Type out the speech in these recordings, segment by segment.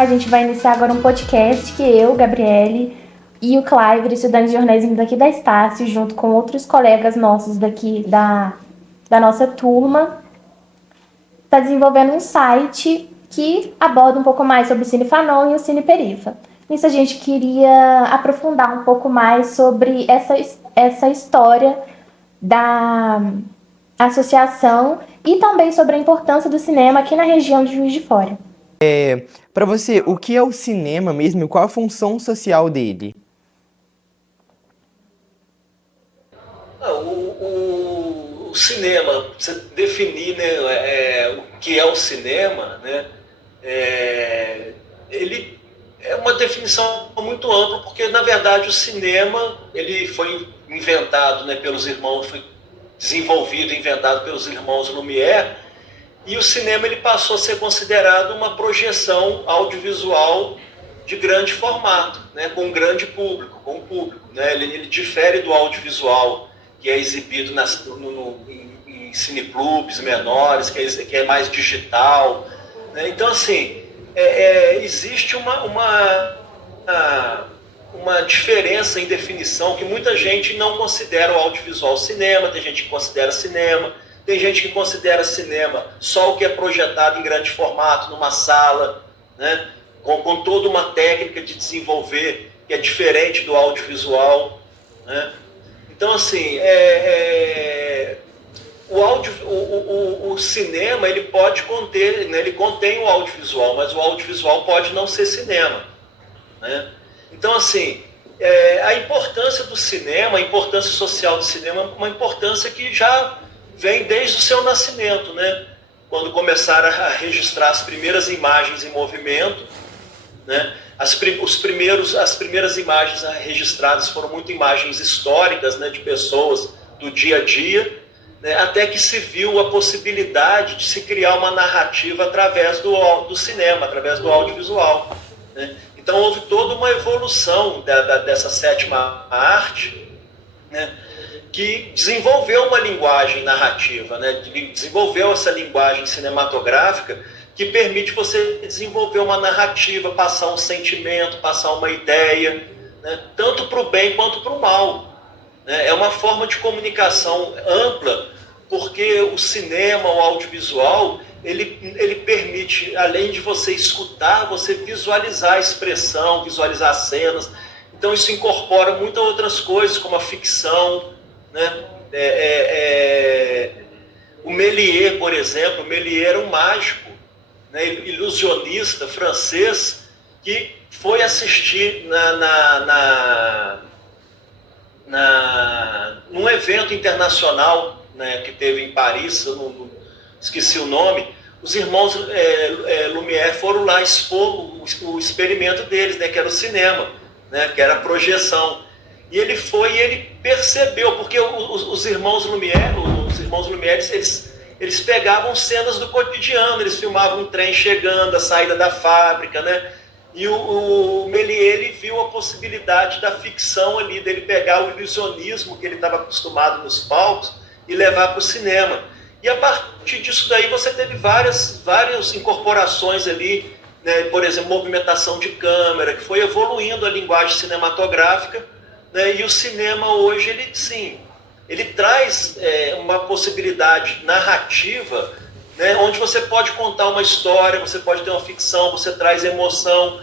A gente vai iniciar agora um podcast que eu, Gabriele e o Cliver, estudante de jornalismo daqui da Estácio, junto com outros colegas nossos daqui da nossa turma, está desenvolvendo um site que aborda um pouco mais sobre o Cine Fanon e o Cine Perifa. Nisso a gente queria aprofundar um pouco mais sobre essa história da associação e também sobre a importância do cinema aqui na região de Juiz de Fora. Para você, o que é o cinema mesmo e qual a função social dele? O cinema, você definir, né, o que é o cinema, né, ele é uma definição muito ampla, porque na verdade o cinema ele foi inventado, né, pelos irmãos, foi desenvolvido, inventado pelos irmãos Lumière, e o cinema ele passou a ser considerado uma projeção audiovisual de grande formato, né, com um grande público, com um público, né, ele difere do audiovisual que é exibido em cineclubes menores, que é mais digital, né? Então assim existe uma diferença em definição que muita gente não considera o audiovisual cinema, tem gente que considera cinema, tem gente que considera cinema só o que é projetado em grande formato, numa sala, né? com toda uma técnica de desenvolver que é diferente do audiovisual, né? Então, assim, o cinema ele pode conter, né, ele contém o audiovisual, mas o audiovisual pode não ser cinema, né? Então, assim, a importância do cinema, a importância social do cinema, é uma importância que já vem desde o seu nascimento, né? Quando começaram a registrar as primeiras imagens em movimento, né? As primeiras imagens registradas foram muito imagens históricas, né, de pessoas do dia a dia, né, até que se viu a possibilidade de se criar uma narrativa através do cinema, através do audiovisual, né? Então houve toda uma evolução dessa sétima arte, né, que desenvolveu uma linguagem narrativa, né, desenvolveu essa linguagem cinematográfica que permite você desenvolver uma narrativa, passar um sentimento, passar uma ideia, né, tanto para o bem quanto para o mal, né? É uma forma de comunicação ampla, porque o cinema, o audiovisual, ele permite, além de você escutar, você visualizar a expressão, visualizar cenas. Então isso incorpora muitas outras coisas, como a ficção, né? O Méliès, por exemplo, o Méliès era um mágico, né, ilusionista francês, que foi assistir num evento internacional, né, que teve em Paris, eu não esqueci o nome. Os irmãos Lumière foram lá expor o experimento deles, né, que era o cinema, né, que era a projeção. E ele foi e ele percebeu, porque os irmãos Lumière, eles pegavam cenas do cotidiano, eles filmavam um trem chegando, a saída da fábrica, né? E o Méliès, ele viu a possibilidade da ficção ali, dele pegar o ilusionismo que ele estava acostumado nos palcos e levar para o cinema. E a partir disso daí você teve várias incorporações ali, né? Por exemplo, movimentação de câmera, que foi evoluindo a linguagem cinematográfica, né? E o cinema hoje, ele traz uma possibilidade narrativa, né, onde você pode contar uma história, você pode ter uma ficção, você traz emoção.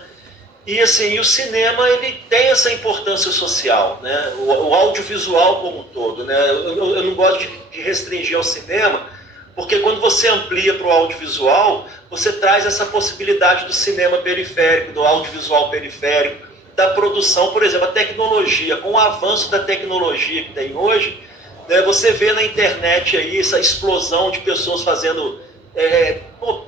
E assim, o cinema ele tem essa importância social, né? O audiovisual como um todo, né? Eu não gosto de restringir ao cinema, porque quando você amplia para o audiovisual, você traz essa possibilidade do cinema periférico, do audiovisual periférico, da produção, por exemplo, a tecnologia. Com o avanço da tecnologia que tem hoje, né, você vê na internet aí essa explosão de pessoas fazendo... o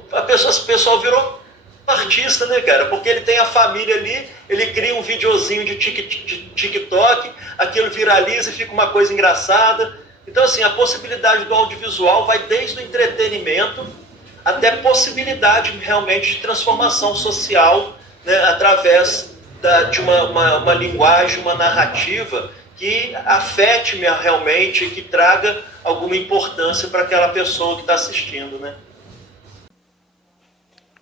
pessoal virou artista, né, cara? Porque ele tem a família ali, ele cria um videozinho de TikTok, aquilo viraliza e fica uma coisa engraçada. Então, assim, a possibilidade do audiovisual vai desde o entretenimento até possibilidade realmente de transformação social, né, através de uma linguagem, uma narrativa que afete realmente, que traga alguma importância para aquela pessoa que está assistindo, né?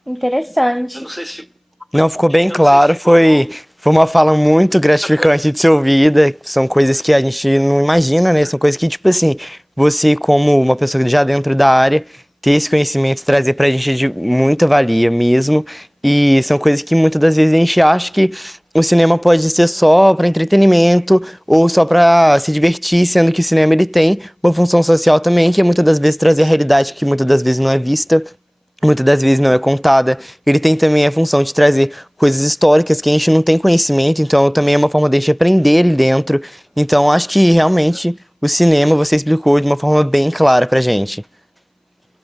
Interessante. Eu não sei se Não, ficou bem Eu não sei se claro, foi uma fala muito gratificante de ser ouvida, são coisas que a gente não imagina, né? São coisas que, tipo assim, você como uma pessoa já dentro da área, ter esse conhecimento, trazer pra gente é de muita valia mesmo, e são coisas que muitas das vezes a gente acha que o cinema pode ser só para entretenimento ou só para se divertir, sendo que o cinema ele tem uma função social também, que é muitas das vezes trazer a realidade que muitas das vezes não é vista, muitas das vezes não é contada. Ele tem também a função de trazer coisas históricas que a gente não tem conhecimento, então também é uma forma de a gente aprender ali dentro. Então acho que realmente o cinema você explicou de uma forma bem clara pra gente.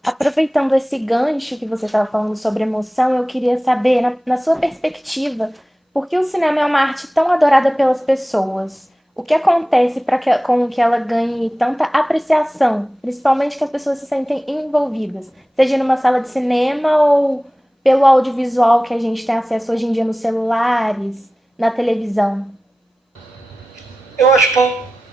Aproveitando esse gancho que você estava falando sobre emoção, eu queria saber, na sua perspectiva, por que o cinema é uma arte tão adorada pelas pessoas? O que acontece com que ela ganhe tanta apreciação, principalmente que as pessoas se sentem envolvidas, seja numa sala de cinema ou pelo audiovisual que a gente tem acesso hoje em dia nos celulares, na televisão? Eu acho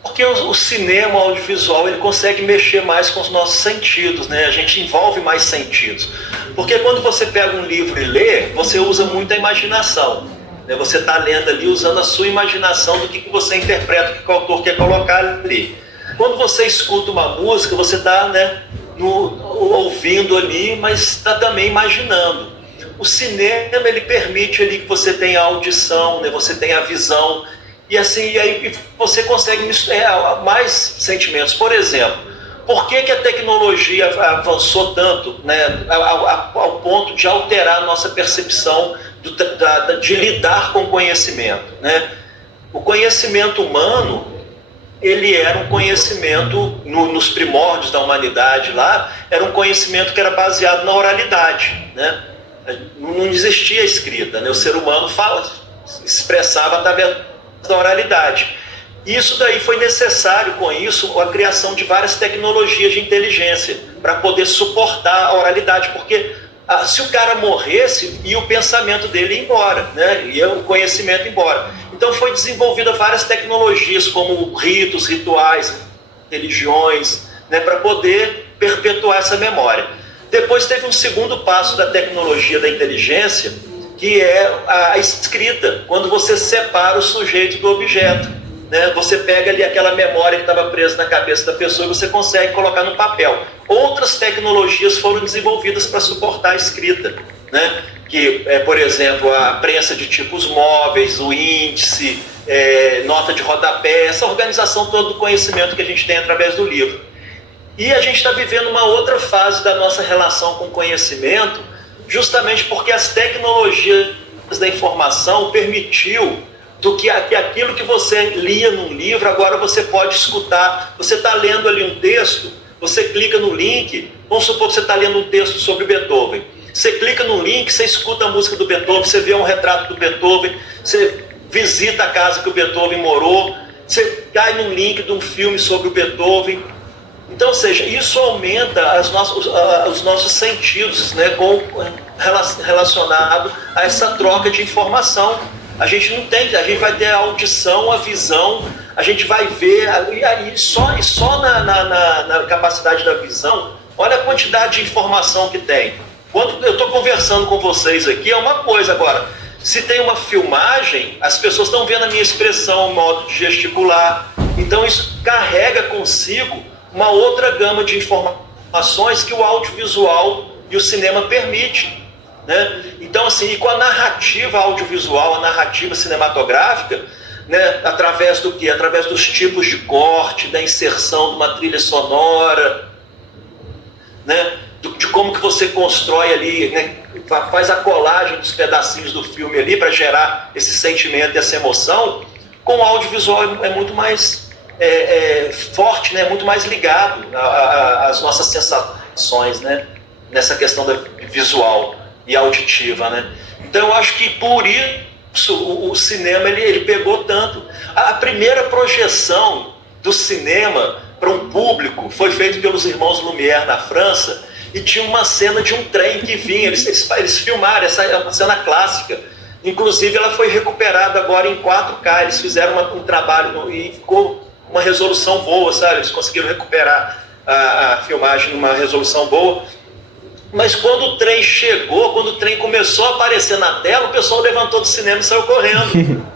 porque o cinema, o audiovisual, ele consegue mexer mais com os nossos sentidos, né? A gente envolve mais sentidos. Porque quando você pega um livro e lê, você usa muito a imaginação, né? Você está lendo ali usando a sua imaginação do que você interpreta, o que o autor quer colocar ali. Quando você escuta uma música, você está, né, ouvindo ali, mas está também imaginando. O cinema, ele permite ali que você tenha a audição, né? Você tenha a visão, e assim, aí você consegue mais sentimentos. Por exemplo, por que a tecnologia avançou tanto, né, ao ponto de alterar a nossa percepção de lidar com o conhecimento, né? O conhecimento humano, ele era um conhecimento, nos primórdios da humanidade lá, era um conhecimento que era baseado na oralidade, né? Não existia escrita, né? O ser humano expressava através da oralidade. Isso daí foi necessário, com isso, a criação de várias tecnologias de inteligência para poder suportar a oralidade, porque se o cara morresse, ia o pensamento dele embora, né? Ia o conhecimento embora. Então foi desenvolvida várias tecnologias, como ritos, rituais, religiões, né, para poder perpetuar essa memória. Depois teve um segundo passo da tecnologia da inteligência, que é a escrita, quando você separa o sujeito do objeto, né? Você pega ali aquela memória que estava presa na cabeça da pessoa e você consegue colocar no papel. Outras tecnologias foram desenvolvidas para suportar a escrita, né? Que por exemplo, a prensa de tipos móveis, o índice, nota de rodapé, essa organização toda do conhecimento que a gente tem através do livro. E a gente está vivendo uma outra fase da nossa relação com o conhecimento, justamente porque as tecnologias da informação permitiu que aquilo que você lia num livro, agora você pode escutar. Você está lendo ali um texto, você clica no link, vamos supor que você está lendo um texto sobre Beethoven. Você clica no link, você escuta a música do Beethoven, você vê um retrato do Beethoven, você visita a casa que o Beethoven morou, você cai num link de um filme sobre o Beethoven. Então, ou seja, isso aumenta os nossos sentidos, né, relacionado a essa troca de informação. A gente não tem, a gente vai ter a audição, a visão, a gente vai ver, e aí só na capacidade da visão, olha a quantidade de informação que tem. Quando eu estou conversando com vocês aqui, é uma coisa. Agora, se tem uma filmagem, as pessoas estão vendo a minha expressão, o modo de gesticular. Então isso carrega consigo uma outra gama de informações que o audiovisual e o cinema permite, né? Então, assim, e com a narrativa audiovisual, a narrativa cinematográfica, né, através do quê? Através dos tipos de corte, da inserção de uma trilha sonora, né, de como que você constrói ali, né, faz a colagem dos pedacinhos do filme ali para gerar esse sentimento e essa emoção. Com o audiovisual é muito mais forte, né, muito mais ligado às nossas sensações, né, nessa questão da visual e auditiva, né? Então eu acho que por isso o cinema ele pegou tanto. A primeira projeção do cinema para um público foi feita pelos irmãos Lumière na França, e tinha uma cena de um trem que vinha, eles filmaram, essa é uma cena clássica, inclusive ela foi recuperada agora em 4K, eles fizeram um trabalho e ficou uma resolução boa, sabe? Eles conseguiram recuperar a filmagem numa resolução boa. Mas quando o trem chegou, quando o trem começou a aparecer na tela, o pessoal levantou do cinema e saiu correndo.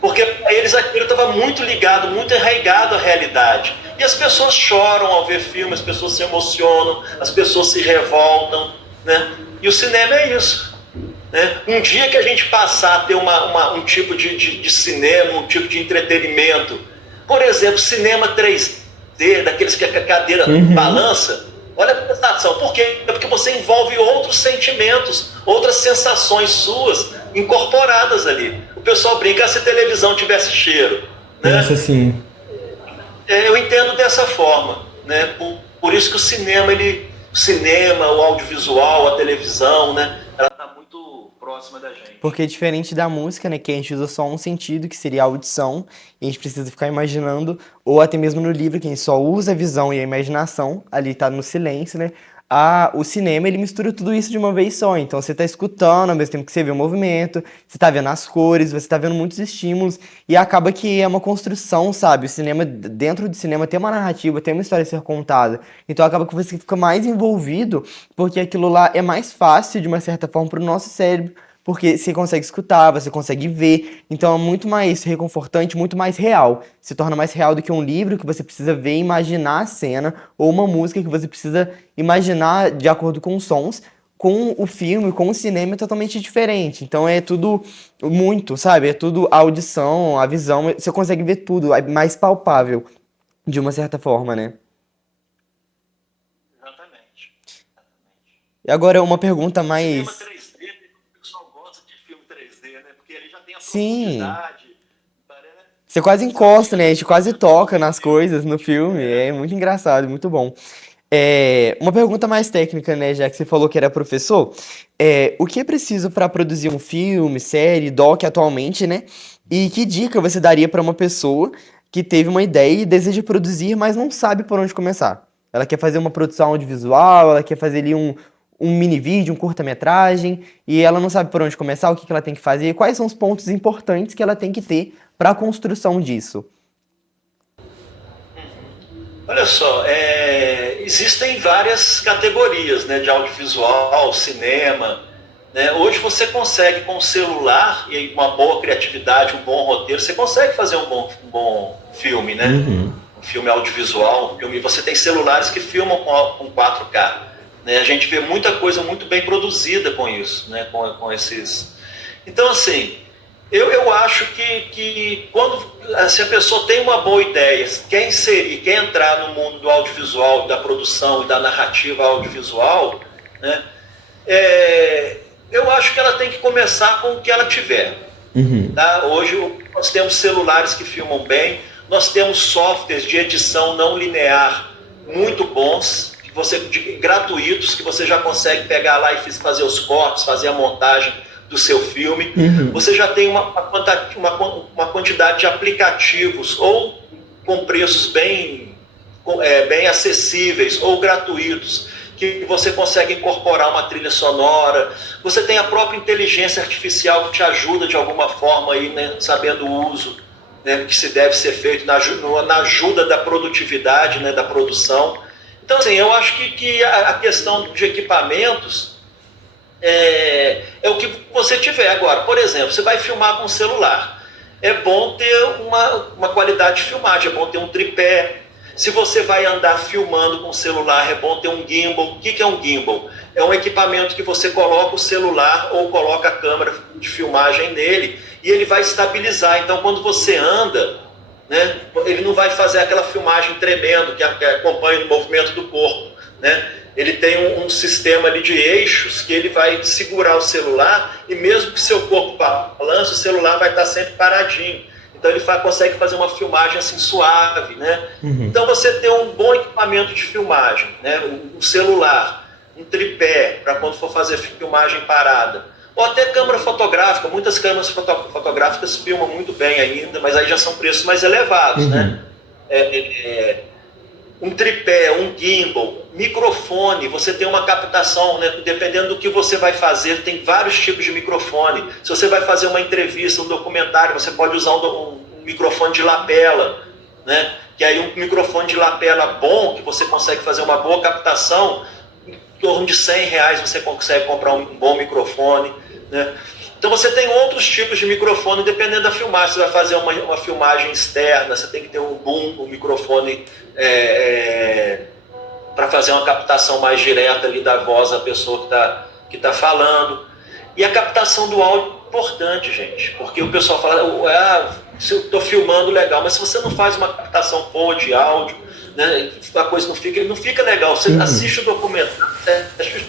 Porque para eles aquilo estava muito ligado, muito arraigado à realidade. E as pessoas choram ao ver filme, as pessoas se emocionam, as pessoas se revoltam, né? E o cinema é isso. Né? Um dia que a gente passar a ter um tipo de cinema, um tipo de entretenimento, por exemplo, cinema 3D, daqueles que a cadeira balança, olha a prestação. Por quê? É porque você envolve outros sentimentos, outras sensações suas incorporadas ali. O pessoal brinca, se a televisão tivesse cheiro. Né? Nossa, sim. Eu entendo dessa forma. Né? Por isso que o cinema, o audiovisual, a televisão, né? Ela está muito próxima da gente. Porque diferente da música, né, que a gente usa só um sentido, que seria a audição, e a gente precisa ficar imaginando, ou até mesmo no livro, que a gente só usa a visão e a imaginação, ali tá no silêncio, né? O cinema, ele mistura tudo isso de uma vez só. Então, você tá escutando ao mesmo tempo que você vê o movimento, você tá vendo as cores, você tá vendo muitos estímulos, e acaba que é uma construção, sabe? O cinema, dentro do cinema, tem uma narrativa, tem uma história a ser contada. Então, acaba que você fica mais envolvido, porque aquilo lá é mais fácil, de uma certa forma, pro nosso cérebro, porque você consegue escutar, você consegue ver, então é muito mais reconfortante, muito mais real. Se torna mais real do que um livro que você precisa ver e imaginar a cena, ou uma música que você precisa imaginar de acordo com os sons. Com o filme, com o cinema é totalmente diferente. Então é tudo muito, sabe? É tudo a audição, a visão, você consegue ver tudo, é mais palpável, de uma certa forma, né? Exatamente. E agora uma pergunta Cinema mais... 3D, o pessoal gosta de filme 3D, né? Porque ele já tem a Sim. profundidade. Você quase encosta, né? A gente quase toca nas coisas no filme. É muito engraçado, muito bom. Uma pergunta mais técnica, né? Já que você falou que era professor. O que é preciso para produzir um filme, série, doc atualmente, né? E que dica você daria para uma pessoa que teve uma ideia e deseja produzir, mas não sabe por onde começar? Ela quer fazer uma produção audiovisual, ela quer fazer ali um mini vídeo, um curta-metragem, e ela não sabe por onde começar, o que ela tem que fazer, quais são os pontos importantes que ela tem que ter para a construção disso. Olha só, existem várias categorias, né, de audiovisual, cinema. Né? Hoje você consegue, com o celular e uma boa criatividade, um bom roteiro, você consegue fazer um bom filme, né? Um filme audiovisual, um filme. Você tem celulares que filmam com 4K. Né? A gente vê muita coisa muito bem produzida com isso, né? com esses... Então, assim, eu acho que quando se a pessoa tem uma boa ideia, quer inserir, quer entrar no mundo do audiovisual, da produção e da narrativa audiovisual, né? Eu acho que ela tem que começar com o que ela tiver. Tá? Hoje nós temos celulares que filmam bem, nós temos softwares de edição não linear muito bons, gratuitos, que você já consegue pegar lá e fazer os cortes, fazer a montagem do seu filme. Você já tem uma quantidade de aplicativos, ou com preços bem acessíveis, ou gratuitos, que você consegue incorporar uma trilha sonora. Você tem a própria inteligência artificial que te ajuda de alguma forma, aí, né, sabendo o uso, né, que se deve ser feito na ajuda da produtividade, né, da produção. Então, assim, eu acho que a questão de equipamentos é o que você tiver. Agora, por exemplo, você vai filmar com o celular. É bom ter uma qualidade de filmagem, é bom ter um tripé. Se você vai andar filmando com o celular, é bom ter um gimbal. O que é um gimbal? É um equipamento que você coloca o celular ou coloca a câmera de filmagem nele e ele vai estabilizar. Então, quando você anda, né, ele não vai fazer aquela filmagem tremendo que acompanha o movimento do corpo. Né? Ele tem um sistema ali de eixos que ele vai segurar o celular e mesmo que seu corpo balance, o celular vai estar sempre paradinho. Então ele consegue fazer uma filmagem assim suave, né? Então você ter um bom equipamento de filmagem, né? Um celular, um tripé para quando for fazer filmagem parada, ou até câmera fotográfica. Muitas câmeras fotográficas filmam muito bem ainda, mas aí já são preços mais elevados, né? Um tripé, um gimbal, microfone, você tem uma captação, né? Dependendo do que você vai fazer, tem vários tipos de microfone. Se você vai fazer uma entrevista, um documentário, você pode usar um microfone de lapela, né? Que aí um microfone de lapela bom, que você consegue fazer uma boa captação, em torno de R$ 100 você consegue comprar um bom microfone, né? Então você tem outros tipos de microfone dependendo da filmagem. Você vai fazer uma filmagem externa, você tem que ter um boom, um microfone para fazer uma captação mais direta ali da voz da pessoa que tá falando. E a captação do áudio é importante, gente, porque o pessoal fala, se eu estou filmando legal, mas se você não faz uma captação boa de áudio, né, a coisa não fica legal. Você assiste o documentário,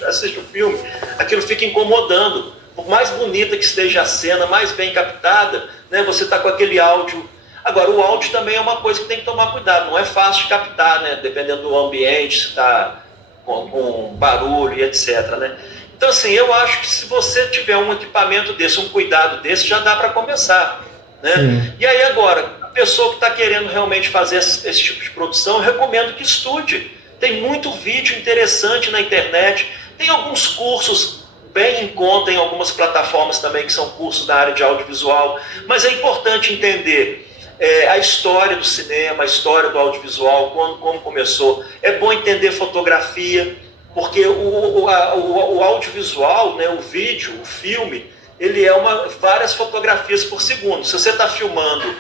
assiste o filme, aquilo fica incomodando. Por mais bonita que esteja a cena, mais bem captada, né, você está com aquele áudio. Agora, o áudio também é uma coisa que tem que tomar cuidado. Não é fácil de captar, né, dependendo do ambiente, se está com barulho e etc. Né? Então, assim, eu acho que se você tiver um equipamento desse, um cuidado desse, já dá para começar. Né? E aí, agora, a pessoa que está querendo realmente fazer esse tipo de produção, eu recomendo que estude. Tem muito vídeo interessante na internet, tem alguns cursos bem em conta em algumas plataformas também, que são cursos da área de audiovisual, mas é importante entender a história do cinema, a história do audiovisual, como começou. É bom entender fotografia, porque o audiovisual, né, o vídeo, o filme, ele é várias fotografias por segundo. Se você está filmando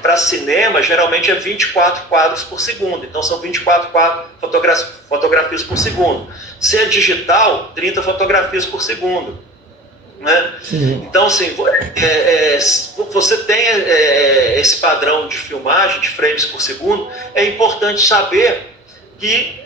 para cinema, geralmente é 24 quadros por segundo. Então são 24 fotografias por segundo. Se é digital, 30 fotografias por segundo. Né? Então, assim, você tem esse padrão de filmagem, de frames por segundo, é importante saber que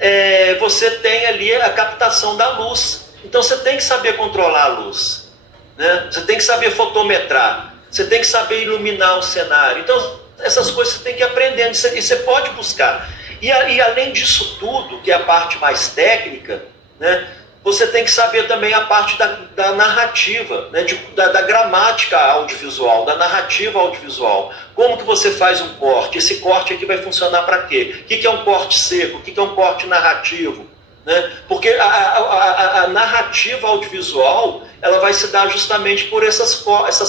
você tem ali a captação da luz. Então você tem que saber controlar a luz. Né? Você tem que saber fotometrar. Você tem que saber iluminar o cenário. Então, essas coisas você tem que ir aprendendo. E você pode buscar. E além disso tudo, que é a parte mais técnica, né, você tem que saber também a parte da narrativa, né, da gramática audiovisual, da narrativa audiovisual. Como que você faz um corte? Esse corte aqui vai funcionar para quê? O que é um corte seco? O que é um corte narrativo? Né? Porque a narrativa audiovisual, ela vai se dar justamente por essas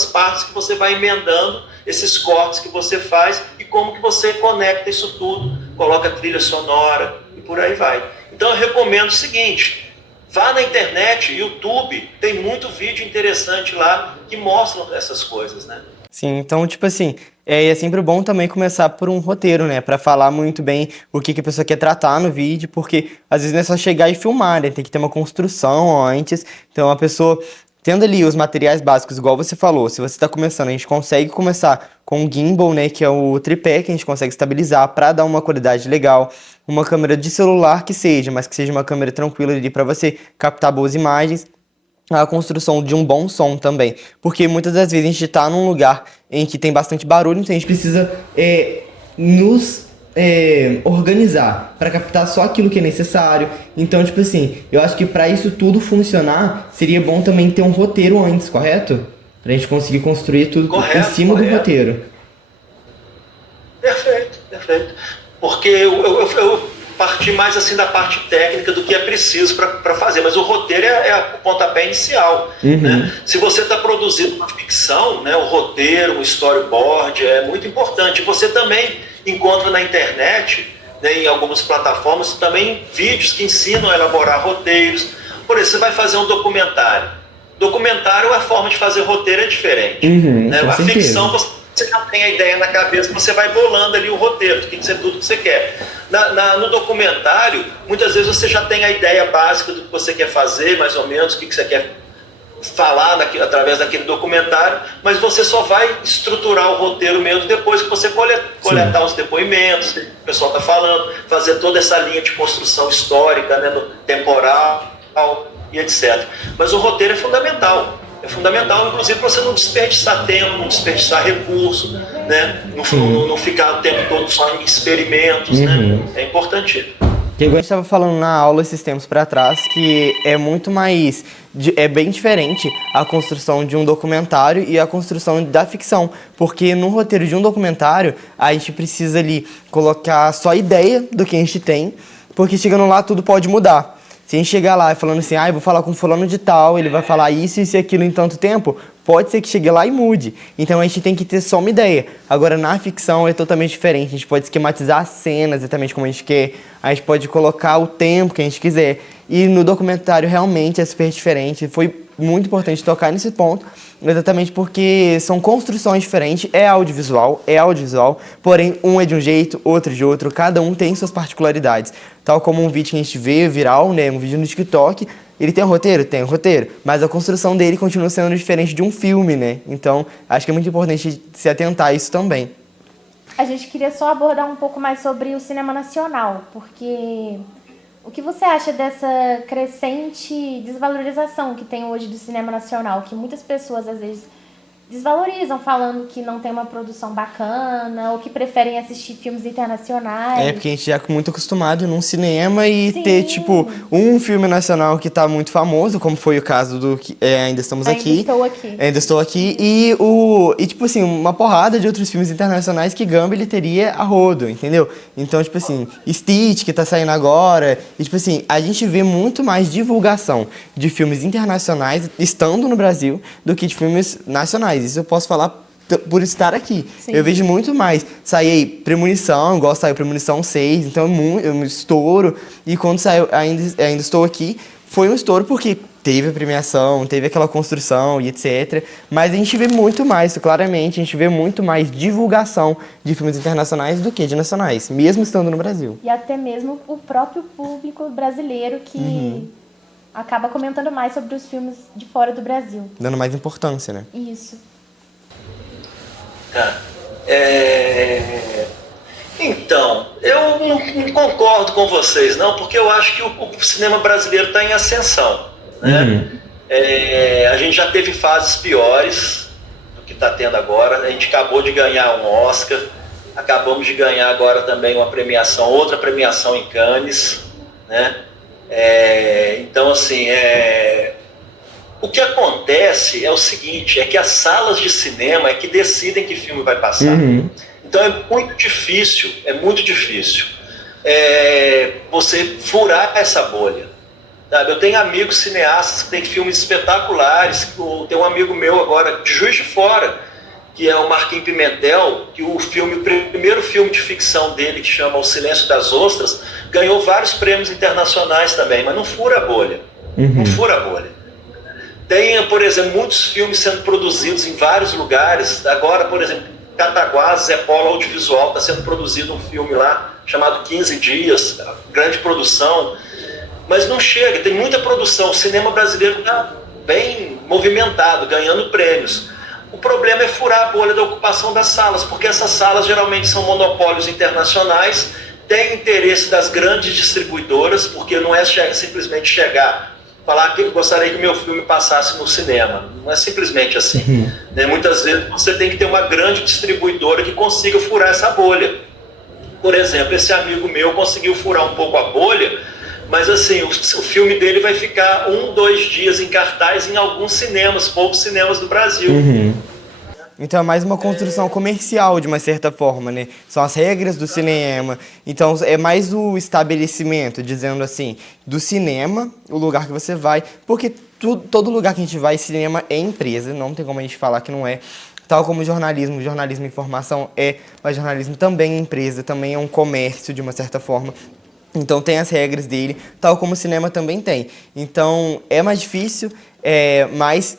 partes que você vai emendando, esses cortes que você faz, e como que você conecta isso tudo, coloca trilha sonora e por aí vai. Então eu recomendo o seguinte: vá na internet, YouTube, tem muito vídeo interessante lá que mostram essas coisas, né? Sim, então, tipo assim, é sempre bom também começar por um roteiro, né? Pra falar muito bem o que a pessoa quer tratar no vídeo, porque às vezes não é só chegar e filmar, né? Tem que ter uma construção antes. Então, a pessoa tendo ali os materiais básicos, igual você falou, se você tá começando, a gente consegue começar com o gimbal, né? Que é o tripé que a gente consegue estabilizar pra dar uma qualidade legal. Uma câmera de celular que seja, mas que seja uma câmera tranquila ali pra você captar boas imagens. A construção de um bom som também, porque muitas das vezes a gente tá num lugar em que tem bastante barulho, então a gente precisa nos organizar para captar só aquilo que é necessário. Então, tipo assim, eu acho que para isso tudo funcionar, seria bom também ter um roteiro antes, correto? Pra gente conseguir construir tudo em cima do roteiro. Perfeito. Porque eu partir mais assim da parte técnica do que é preciso para fazer, mas o roteiro é o pontapé inicial. Né? Se você está produzindo uma ficção, né, o roteiro, o storyboard é muito importante. Você também encontra na internet, né, em algumas plataformas, também vídeos que ensinam a elaborar roteiros. Por exemplo, você vai fazer um documentário. Documentário, a forma de fazer roteiro é diferente. Né? A ficção, você já tem a ideia na cabeça, você vai bolando ali o roteiro, tudo que você quer. No documentário, muitas vezes você já tem a ideia básica do que você quer fazer, mais ou menos, o que você quer falar através daquele documentário, mas você só vai estruturar o roteiro mesmo depois que você coletar os depoimentos, que o pessoal está falando, fazer toda essa linha de construção histórica, né, temporal e etc. Mas o roteiro é fundamental. É fundamental, inclusive, para você não desperdiçar tempo, não desperdiçar recurso, né? Não ficar o tempo todo só em experimentos, né? É importante. Que igual a gente estava falando na aula esses tempos para trás, que é muito mais... É bem diferente a construção de um documentário e a construção da ficção. Porque no roteiro de um documentário, a gente precisa ali colocar só a ideia do que a gente tem, porque chegando lá tudo pode mudar. Se a gente chegar lá falando assim, eu vou falar com fulano de tal, ele vai falar isso e aquilo em tanto tempo, pode ser que chegue lá e mude. Então a gente tem que ter só uma ideia. Agora na ficção é totalmente diferente. A gente pode esquematizar as cenas exatamente como a gente quer. A gente pode colocar o tempo que a gente quiser. E no documentário realmente é super diferente. Foi muito importante tocar nesse ponto, exatamente porque são construções diferentes, é audiovisual, porém um é de um jeito, outro de outro, cada um tem suas particularidades. Tal como um vídeo que a gente vê viral, né, um vídeo no TikTok, ele tem um roteiro? Tem um roteiro, mas a construção dele continua sendo diferente de um filme, né? Então, acho que é muito importante se atentar a isso também. A gente queria só abordar um pouco mais sobre o cinema nacional, porque o que você acha dessa crescente desvalorização que tem hoje do cinema nacional, que muitas pessoas às vezes desvalorizam, falando que não tem uma produção bacana, ou que preferem assistir filmes internacionais. É, porque a gente já é muito acostumado num cinema e Sim. ter, tipo, um filme nacional que tá muito famoso, como foi o caso do Ainda Estamos Aqui. Ainda Estou Aqui. E, tipo assim, uma porrada de outros filmes internacionais que Gamba ele teria a rodo, entendeu? Então, tipo assim, Stitch, que tá saindo agora. E, tipo assim, a gente vê muito mais divulgação de filmes internacionais estando no Brasil do que de filmes nacionais. Isso eu posso falar por estar aqui. Sim. Eu vejo muito mais. Saí Premonição, igual saiu Premonição 6, então eu me estouro. E quando saiu Ainda Estou Aqui, foi um estouro porque teve a premiação, teve aquela construção e etc. Mas a gente vê muito mais, claramente, a gente vê muito mais divulgação de filmes internacionais do que de nacionais, mesmo estando no Brasil. E até mesmo o próprio público brasileiro que acaba comentando mais sobre os filmes de fora do Brasil. Dando mais importância, né? Isso. Então, eu não concordo com vocês, não, porque eu acho que o cinema brasileiro está em ascensão, né? A gente já teve fases piores do que está tendo agora. A gente acabou de ganhar um Oscar, acabamos de ganhar agora também outra premiação em Cannes, né? Então, assim, o que acontece é o seguinte, é que as salas de cinema é que decidem que filme vai passar. Então é muito difícil você furar essa bolha. Sabe? Eu tenho amigos cineastas que têm filmes espetaculares. Tem um amigo meu agora de Juiz de Fora, que é o Marquinhos Pimentel, que o primeiro filme de ficção dele, que chama O Silêncio das Ostras, ganhou vários prêmios internacionais também, mas não fura a bolha. Não fura a bolha. Tem, por exemplo, muitos filmes sendo produzidos em vários lugares. Agora, por exemplo, Cataguases é polo audiovisual, está sendo produzido um filme lá chamado 15 Dias, grande produção. Mas não chega, tem muita produção. O cinema brasileiro está bem movimentado, ganhando prêmios. O problema é furar a bolha da ocupação das salas, porque essas salas geralmente são monopólios internacionais, têm interesse das grandes distribuidoras, porque não é simplesmente chegar, falar que eu gostaria que o meu filme passasse no cinema. Não é simplesmente assim. Né? Muitas vezes você tem que ter uma grande distribuidora que consiga furar essa bolha. Por exemplo, esse amigo meu conseguiu furar um pouco a bolha, mas assim, o filme dele vai ficar 1-2 dias em cartaz em alguns cinemas, poucos cinemas do Brasil. Então é mais uma construção comercial, de uma certa forma, né? São as regras do cinema. Então é mais o estabelecimento, dizendo assim, do cinema, o lugar que você vai. Porque todo lugar que a gente vai, cinema é empresa, não tem como a gente falar que não é. Tal como jornalismo e informação mas jornalismo também é empresa, também é um comércio, de uma certa forma. Então tem as regras dele, tal como o cinema também tem. Então é mais difícil, mas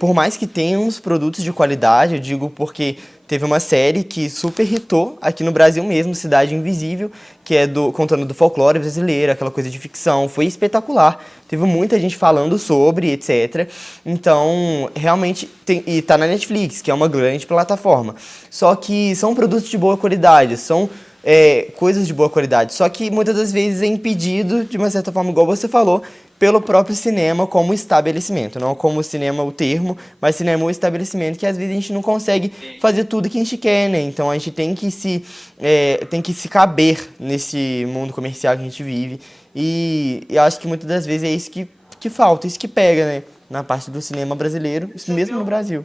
por mais que tenhamos produtos de qualidade, eu digo porque teve uma série que super hitou aqui no Brasil mesmo, Cidade Invisível, que é contando do folclore brasileiro, aquela coisa de ficção, foi espetacular. Teve muita gente falando sobre, etc. Então, realmente, e tá na Netflix, que é uma grande plataforma. Só que são produtos de boa qualidade, são coisas de boa qualidade, só que muitas das vezes é impedido, de uma certa forma, igual você falou, pelo próprio cinema como estabelecimento, não como cinema o termo, mas cinema o estabelecimento, que às vezes a gente não consegue fazer tudo que a gente quer, né? Então a gente tem que se caber nesse mundo comercial que a gente vive, e eu acho que muitas das vezes é isso que falta, isso que pega, né? Na parte do cinema brasileiro, isso mesmo no Brasil.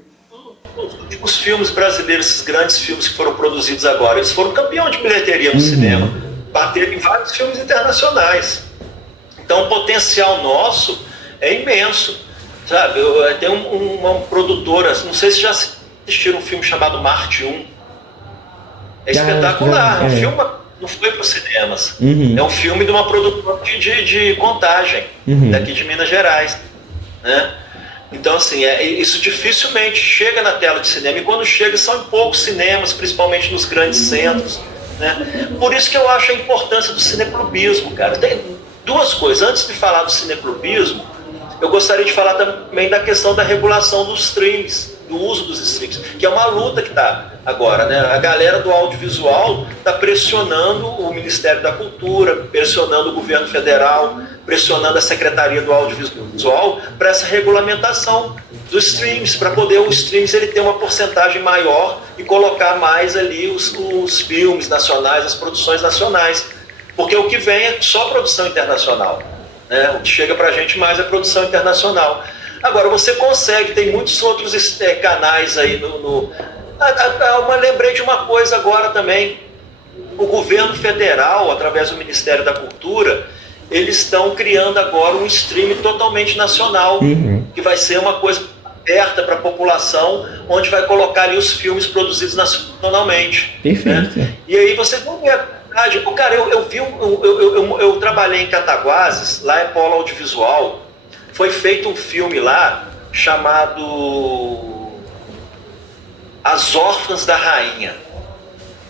Os filmes brasileiros, esses grandes filmes que foram produzidos agora, eles foram campeão de bilheteria no cinema, bateram em vários filmes internacionais. Então o potencial nosso é imenso, sabe? Tem uma produtora, não sei se já assistiram um filme chamado Marte 1. É espetacular, é um filme não foi para os cinemas. É um filme de uma produtora de contagem, daqui de Minas Gerais, né? Então, assim, isso dificilmente chega na tela de cinema, e quando chega são em poucos cinemas, principalmente nos grandes centros, né? Por isso que eu acho a importância do cineclubismo, cara. Tem duas coisas. Antes de falar do cineclubismo, eu gostaria de falar também da questão da regulação dos streams, do uso dos streams, que é uma luta que está agora, né? A galera do audiovisual está pressionando o Ministério da Cultura, pressionando o governo federal, pressionando a Secretaria do Audiovisual para essa regulamentação dos streams, para poder o streams ele ter uma porcentagem maior e colocar mais ali os filmes nacionais, as produções nacionais, porque o que vem é só produção internacional, né? O que chega para a gente mais é produção internacional. Agora, você consegue, tem muitos outros canais aí eu lembrei de uma coisa agora também. O governo federal, através do Ministério da Cultura, eles estão criando agora um stream totalmente nacional, que vai ser uma coisa aberta para a população, onde vai colocar ali os filmes produzidos nacionalmente. Perfeito. Né? E aí você não é verdade. Cara, eu trabalhei em Cataguases, lá é polo audiovisual. Foi feito um filme lá chamado As Órfãs da Rainha.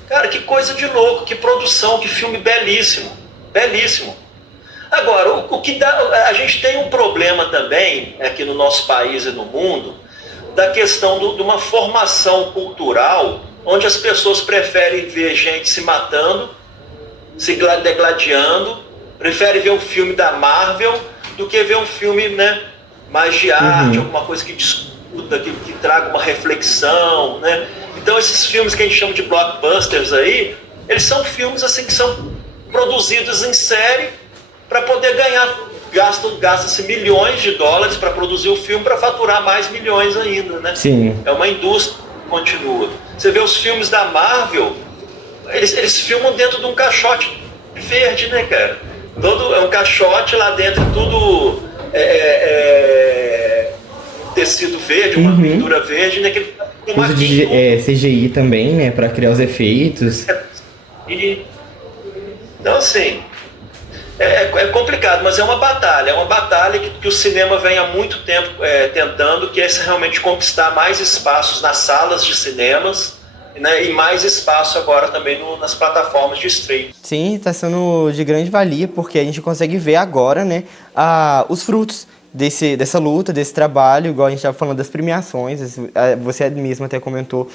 Cara, que coisa de louco, que produção, que filme belíssimo, belíssimo. Agora, o que dá, a gente tem um problema também aqui no nosso país e no mundo, da questão de uma formação cultural, onde as pessoas preferem ver gente se matando, se degladiando, preferem ver um filme da Marvel do que ver um filme, né, mais de arte, alguma coisa que discuta, que traga uma reflexão, né? Então esses filmes que a gente chama de blockbusters aí, eles são filmes assim que são produzidos em série para poder ganhar, gasta-se milhões de dólares para produzir o filme, para faturar mais milhões ainda, né? Sim. É uma indústria que continua. Você vê os filmes da Marvel, eles filmam dentro de um caixote verde, né, cara? É um caixote lá dentro, tudo tecido verde, uma pintura verde, né? Uso de CGI também, né, para criar os efeitos. Então, assim, é complicado, mas é uma batalha que o cinema vem há muito tempo tentando, que é realmente conquistar mais espaços nas salas de cinemas, né, e mais espaço agora também nas plataformas de streaming. Sim, está sendo de grande valia, porque a gente consegue ver agora, né, os frutos dessa luta, desse trabalho, igual a gente estava falando das premiações, você mesmo até comentou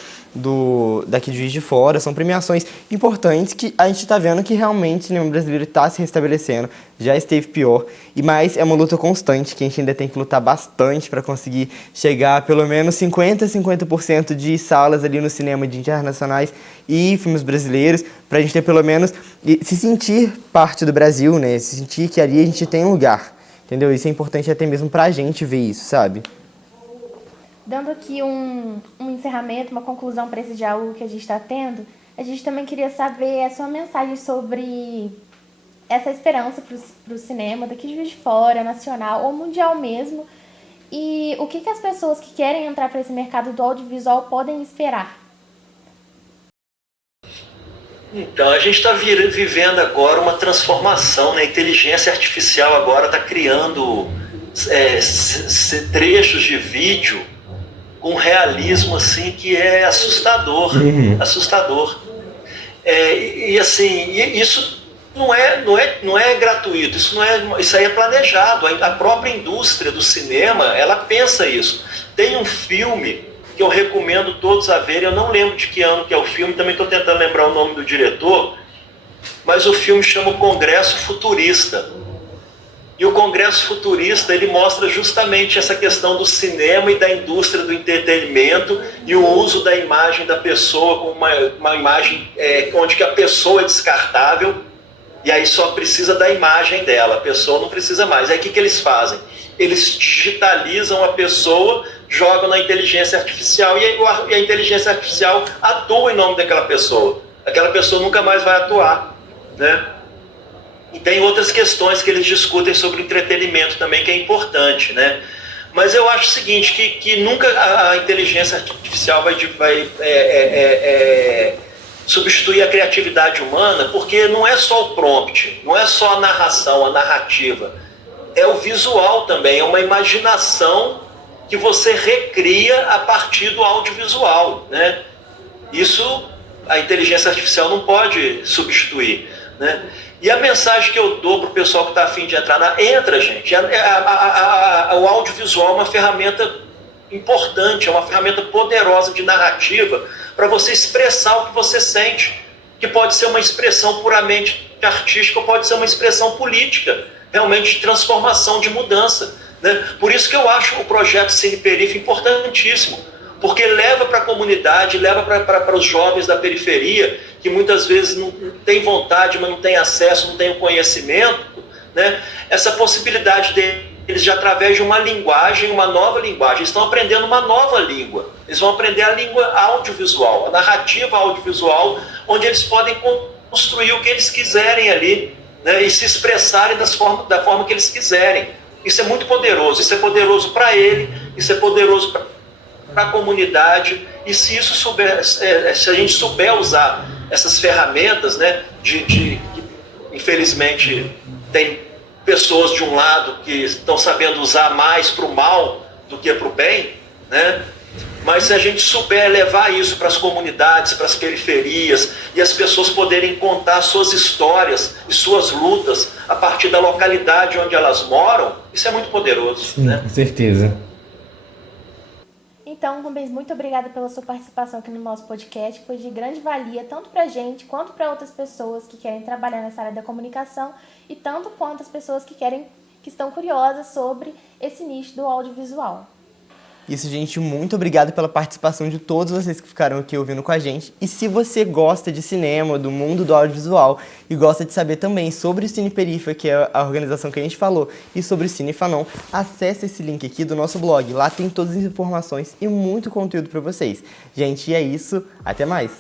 daqui de Juiz de Fora, são premiações importantes que a gente está vendo que realmente o cinema brasileiro está se restabelecendo, já esteve pior, mas é uma luta constante que a gente ainda tem que lutar bastante para conseguir chegar a pelo menos 50% de salas ali no cinema de internacionais e filmes brasileiros, para a gente ter pelo menos, se sentir parte do Brasil, né, se sentir que ali a gente tem um lugar. Entendeu? Isso é importante até mesmo pra gente ver isso, sabe? Dando aqui um encerramento, uma conclusão para esse diálogo que a gente está tendo, a gente também queria saber a sua mensagem sobre essa esperança para o cinema daqui de Juiz de Fora, nacional ou mundial mesmo, e o que as pessoas que querem entrar para esse mercado do audiovisual podem esperar. Então, a gente está vivendo agora uma transformação, né? A inteligência artificial agora está criando trechos de vídeo com realismo assim, que é assustador. Assustador. Isso não é gratuito, isso aí é planejado. A própria indústria do cinema, ela pensa isso. Tem um filme que eu recomendo todos a verem, eu não lembro de que ano que é o filme, também estou tentando lembrar o nome do diretor, mas o filme chama Congresso Futurista. E o Congresso Futurista, ele mostra justamente essa questão do cinema e da indústria do entretenimento e o uso da imagem da pessoa como uma imagem onde que a pessoa é descartável e aí só precisa da imagem dela, a pessoa não precisa mais. Aí o que eles fazem? Eles digitalizam a pessoa, jogam na inteligência artificial e a inteligência artificial atua em nome daquela pessoa. Aquela pessoa nunca mais vai atuar, né? E tem outras questões que eles discutem sobre entretenimento também, que é importante, né? Mas eu acho o seguinte, que nunca a inteligência artificial vai substituir a criatividade humana, porque não é só o prompt, não é só a narração, a narrativa. É o visual também, é uma imaginação que você recria a partir do audiovisual, né? Isso a inteligência artificial não pode substituir, né? E a mensagem que eu dou para o pessoal que está afim de entrar entra, gente. O audiovisual é uma ferramenta importante, é uma ferramenta poderosa de narrativa para você expressar o que você sente, que pode ser uma expressão puramente artística ou pode ser uma expressão política, realmente de transformação, de mudança, né? Por isso que eu acho o projeto Cine Perifa importantíssimo, porque leva para a comunidade, leva para os jovens da periferia, que muitas vezes não tem vontade, mas não tem acesso, não tem o conhecimento, né? Essa possibilidade deles de, através de uma linguagem, uma nova linguagem, eles estão aprendendo uma nova língua, eles vão aprender a língua audiovisual, a narrativa audiovisual, onde eles podem construir o que eles quiserem ali, né? E se expressarem da forma que eles quiserem. Isso é muito poderoso, isso é poderoso para ele, isso é poderoso para a comunidade, e se a gente souber usar essas ferramentas, né, infelizmente tem pessoas de um lado que estão sabendo usar mais para o mal do que para o bem, né? Mas se a gente souber levar isso para as comunidades, para as periferias, e as pessoas poderem contar suas histórias e suas lutas a partir da localidade onde elas moram, isso é muito poderoso. Sim, né? Com certeza. Então, Rubens, muito obrigada pela sua participação aqui no nosso podcast. Foi de grande valia, tanto para a gente, quanto para outras pessoas que querem trabalhar nessa área da comunicação, e tanto quanto as pessoas que estão curiosas sobre esse nicho do audiovisual. Isso, gente, muito obrigado pela participação de todos vocês que ficaram aqui ouvindo com a gente. E se você gosta de cinema, do mundo do audiovisual, e gosta de saber também sobre o Cine Perifa, que é a organização que a gente falou, e sobre o Cine Fanon, acesse esse link aqui do nosso blog. Lá tem todas as informações e muito conteúdo para vocês. Gente, e é isso. Até mais!